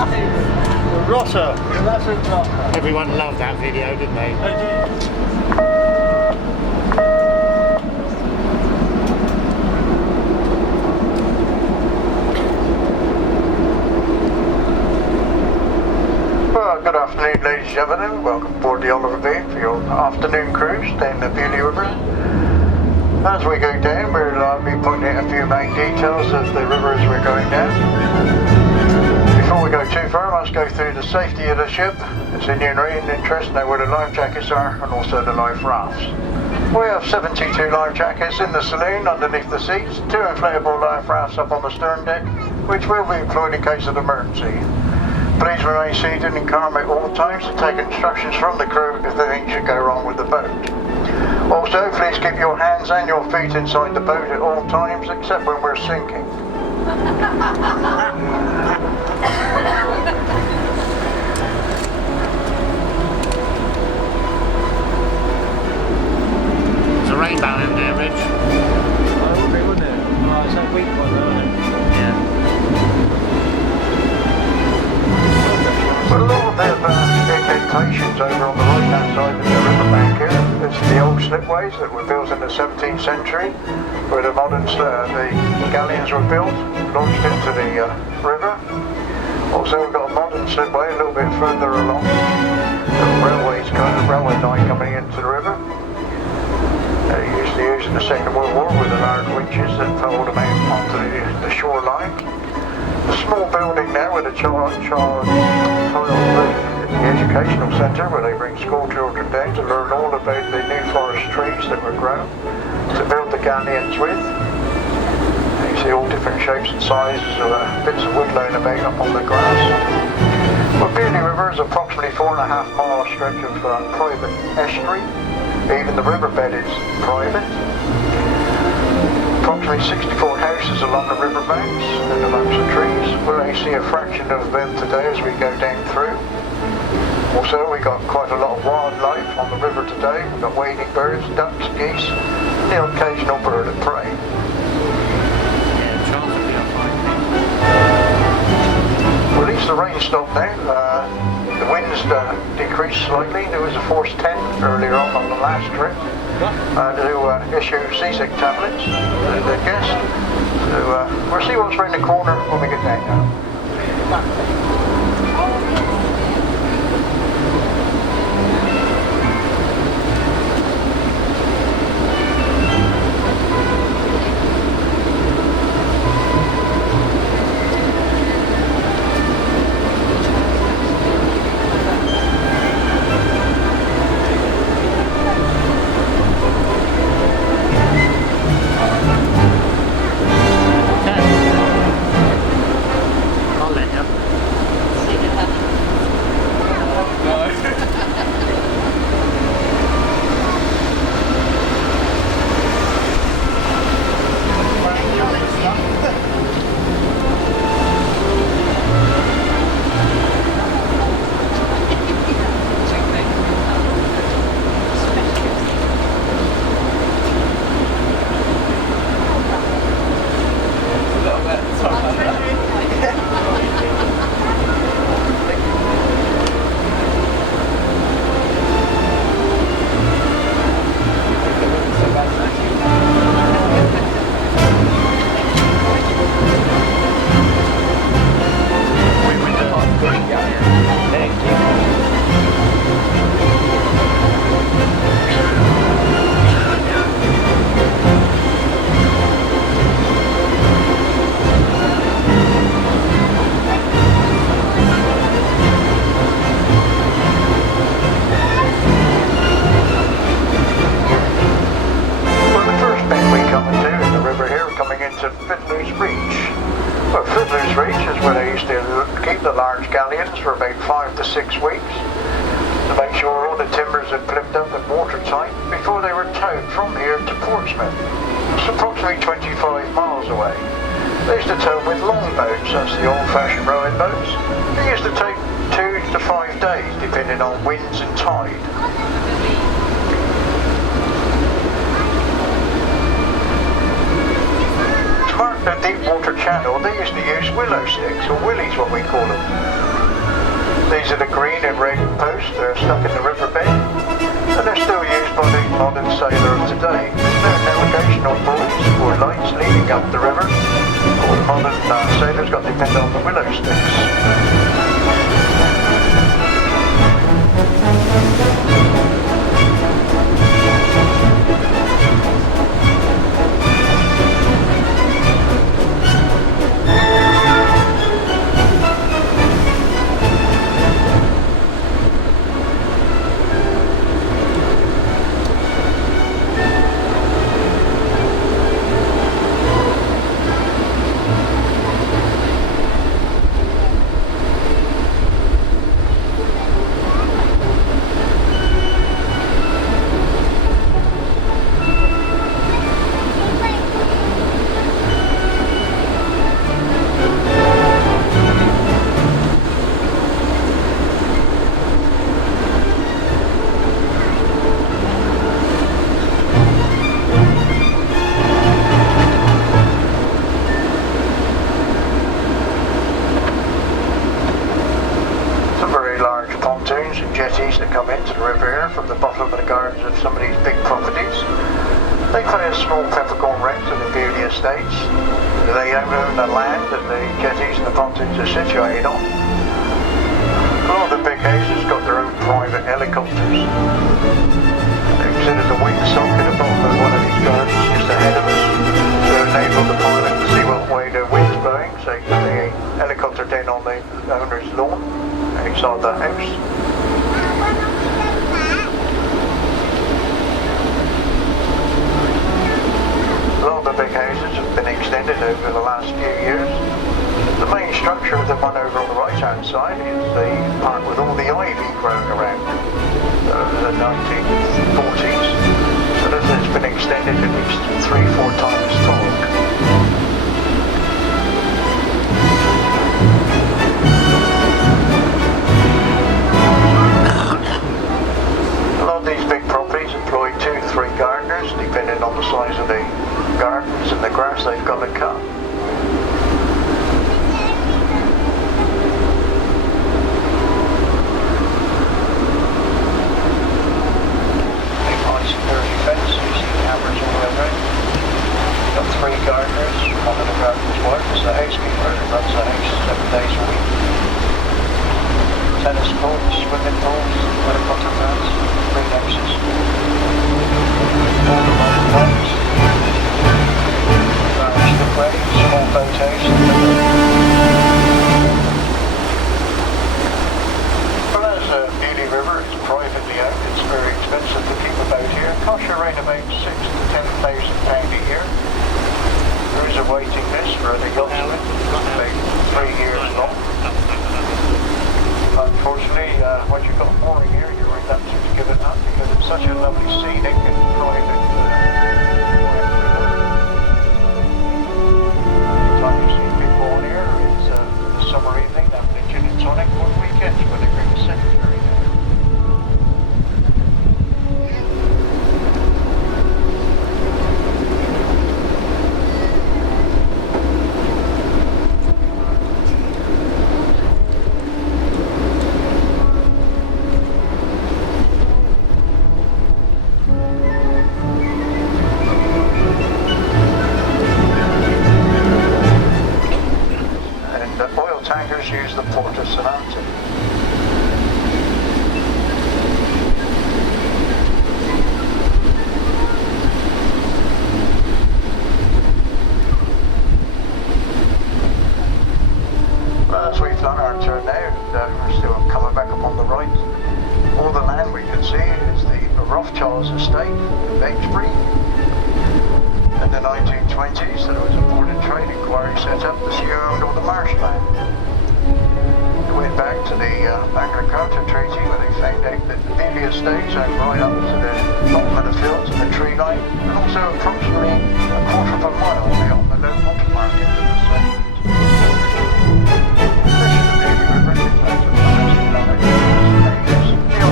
Rotter. That's a rotter. Everyone loved that video, didn't they? They did. Well, good afternoon, ladies and gentlemen. Welcome aboard the Oliver Bay for your afternoon cruise down the Beaulieu River. As we go down, we'll be pointing out a few main details of the river as we're going down. Before we go too far, let's go through the safety of the ship. It's in your interest, know where the life jackets are and also the life rafts. We have 72 life jackets in the saloon underneath the seats, 2 inflatable life rafts up on the stern deck, which will be employed in case of emergency. Please remain seated and calm at all times to take instructions from the crew if anything should go wrong with the boat. Also, please keep your hands and your feet inside the boat at all times except when we're sinking. There's a rainbow in there, Rich. Oh, it would be, wouldn't it? Oh, it's that weak one, isn't it? Yeah. But a lot of the indentations over on the right hand side of the riverbank here, it's the old slipways that were built in the 17th century, where the modern the galleons were built, launched into the river. Also we've got a modern slipway a little bit further along, the railway line coming into the river. Used to use in the Second World War with the large winches that hold them out onto the shoreline. A small building there with a tiled roof in the educational centre where they bring school children down to learn all about the new forest trees that were grown to build the galleons with. You see all different shapes and sizes of bits of wood laying about up on the grass. Well, Beaulieu River is approximately 4.5 mile stretch of private estuary. Even the riverbed is private. Approximately 64 houses along the riverbanks and amongst the trees. We'll only see a fraction of them today as we go down through. Also, we got quite a lot of wildlife on the river today. We've got wading birds, ducks, geese, and the occasional bird of prey. Yeah, Charles will be up fine. Well, at least the rain stopped now. The winds decreased slightly. There was a force 10 earlier on the last trip. To issue seasick tablets to the guests. So we'll see what's around the corner when we get down now. Keep the large galleons for about 5 to 6 weeks to make sure all the timbers are clipped up and watertight before they were towed from here to Portsmouth. It's approximately 25 miles away. They used to tow with long boats, that's the old-fashioned rowing boats. They used to take 2 to 5 days depending on winds and tide. To mark the deep water channel, they used to use willow sticks, or willies what we call them. These are the green and red posts. They're stuck in the riverbed, and they're still used by the modern sailor of today. There's no navigational buoys or lights leading up the river. All the modern sailors got to depend on the willow sticks. Jetties that come into the river here from the bottom of the gardens of some of these big properties. They pay a small peppercorn rent to the Beaulieu estates. They own the land that the jetties and the pontoons are situated on. A lot of the big houses got their own private helicopters. They consider the wingsock at the bottom of one of these gardens just ahead of us to enable the pilot to see what way the wind's blowing, so you can see a helicopter down on the owner's lawn outside the house. A lot of the big houses have been extended over the last few years. The main structure of the one over on the right hand side is the part with all the ivy growing around it, the 1940s. So this has been extended at least 3-4 times tall. A lot of these big properties employ 2-3 gardeners, depending on the size of the gardens and the grass they've got to cut. Big high security fence, you see cameras all the way around. Got 3 gardeners, one of the gardeners' wife is the housekeeper who runs the house 7 days a week. Tennis courts, swimming pools, helicopter pads, greenhouses. All the modern homes. Small boathouse. Well, as Beaulieu River is privately owned, it's very expensive to keep a boat here. It costs you around about £6,000 to £10,000 a year. There is a waiting list for the yachtsmen, about 3 years long. Unfortunately, once you've got mooring here, you're reluctant to give it up because it's such a lovely scenic and private time you see people on here is the summer evening, having a gin and tonic one weekend when they bring the secretary down. Tankers use the port of Southampton. Well, as we've done our turn now, we're still coming back up on the right. All the land we can see is the Rothschild's estate in Bexbury. In the 1920s, there was a port and trade inquiry set up to see who owned all the marshland. It went back to the Magna Carta Treaty where they found out that the Beaulieu estates owned right up to the bottom of the fields and the tree line, and also approximately a quarter of a mile beyond the low water mark into the sea. This is the Beaulieu River contains a vast amount of the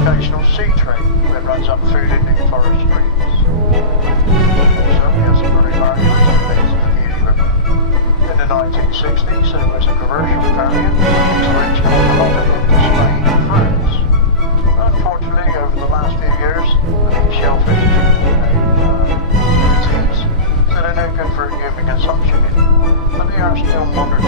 occasional sea trade that runs up through the New Forest streams. Also, we have some very large beds in the Beaulieu River. In the 1960s, there was a commercial variant to export a lot of them to Spain. still modern.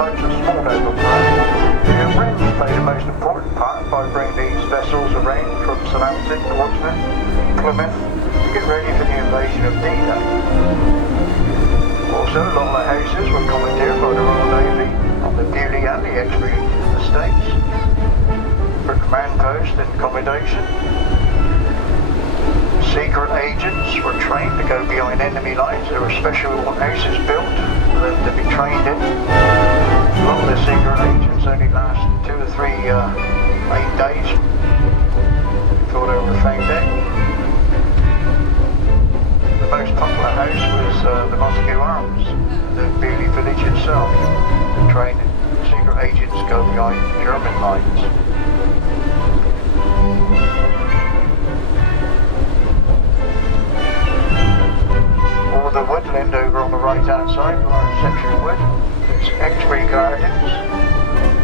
Types of small overcraft. The winds play the most important part by bringing these vessels around from Southampton, Portsmouth, Plymouth to get ready for the invasion of D-Day. Also, a lot of the houses were commandeered by the Royal Navy on the Beaulieu and the Exbury estates for command post and accommodation. Secret agents were trained to go behind enemy lines. There were special houses built for them to be trained in. A lot of the secret agents only last 2 or 3 8 days before they were found out. The most popular house was the Montague Arms, the Beaulieu village itself, to train secret agents to go behind German lines. All the woodland over on the right hand side, the large section of wood, it's Exbury Gardens.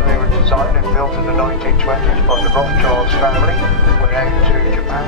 They were designed and built in the 1920s by the Rothschilds family that went out to Japan.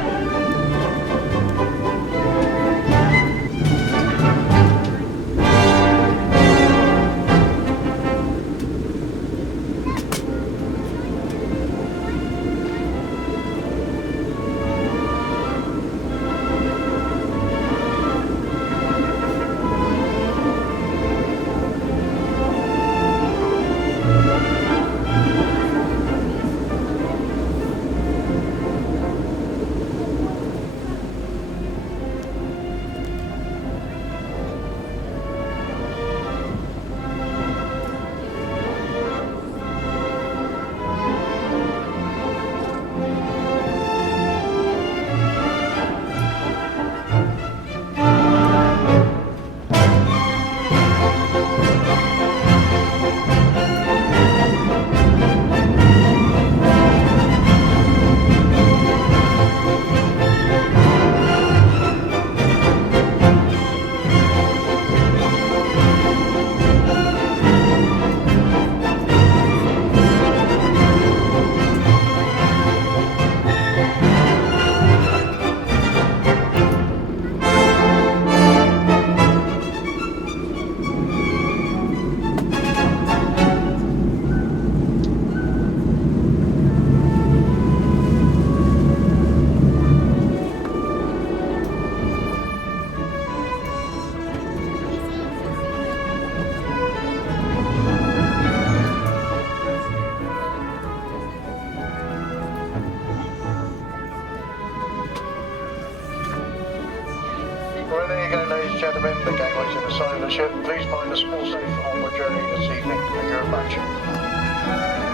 Well, there you go, ladies and gentlemen, the gangways in the side of the ship. Please mind a small safe on the journey this evening. Thank you very much.